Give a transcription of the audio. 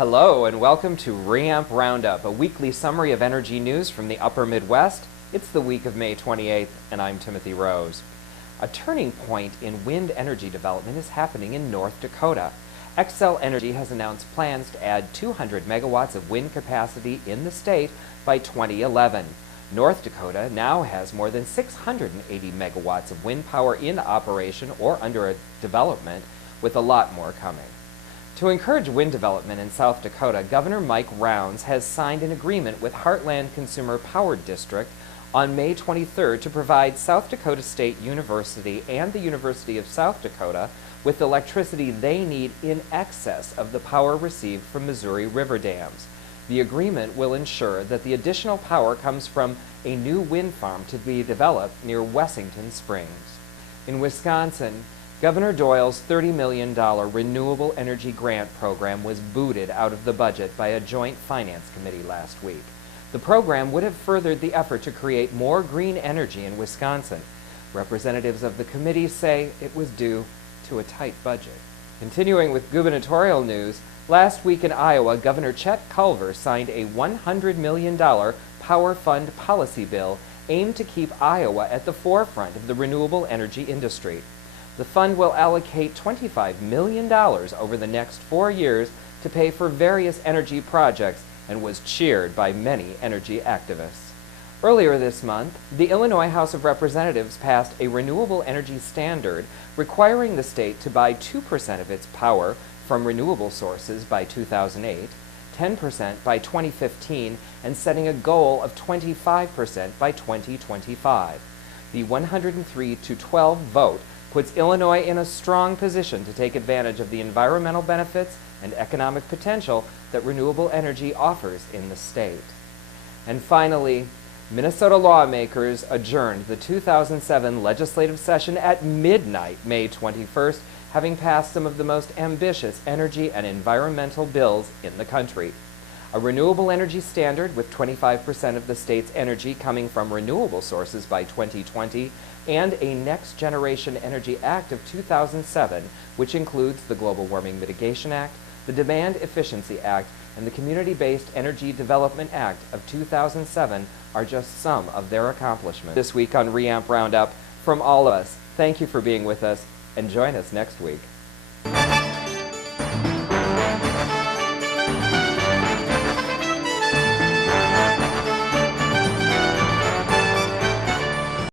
Hello and welcome to RoundUp, a weekly summary of energy news from the upper Midwest. It's the week of May 28th, and I'm Timothy Rose. A turning point in wind energy development is happening in North Dakota. Xcel Energy has announced plans to add 200 megawatts of wind capacity in the state by 2011. North Dakota now has more than 680 megawatts of wind power in operation or under development, with a lot more coming. To encourage wind development in South Dakota, Governor Mike Rounds has signed an agreement with Heartland Consumer Power District on May 23rd to provide South Dakota State University and the University of South Dakota with the electricity they need in excess of the power received from Missouri River dams. The agreement will ensure that the additional power comes from a new wind farm to be developed near Wessington Springs. In Wisconsin, Governor Doyle's $30 million renewable energy grant program was booted out of the budget by a joint finance committee last week. The program would have furthered the effort to create more green energy in Wisconsin. Representatives of the committee say it was due to a tight budget. Continuing with gubernatorial news, last week in Iowa, Governor Chet Culver signed a $100 million Power Fund policy bill aimed to keep Iowa at the forefront of the renewable energy industry. The fund will allocate $25 million over the next 4 years to pay for various energy projects and was cheered by many energy activists. Earlier this month, the Illinois House of Representatives passed a renewable energy standard requiring the state to buy 2% of its power from renewable sources by 2008, 10% by 2015, and setting a goal of 25% by 2025. The 103-12 vote puts Illinois in a strong position to take advantage of the environmental benefits and economic potential that renewable energy offers in the state. And finally, Minnesota lawmakers adjourned the 2007 legislative session at midnight, May 21st, having passed some of the most ambitious energy and environmental bills in the country. A renewable energy standard with 25% of the state's energy coming from renewable sources by 2020, and a Next Generation Energy Act of 2007, which includes the Global Warming Mitigation Act, the Demand Efficiency Act, and the Community-Based Energy Development Act of 2007 are just some of their accomplishments. This week on RoundUp, from all of us, thank you for being with us, and join us next week.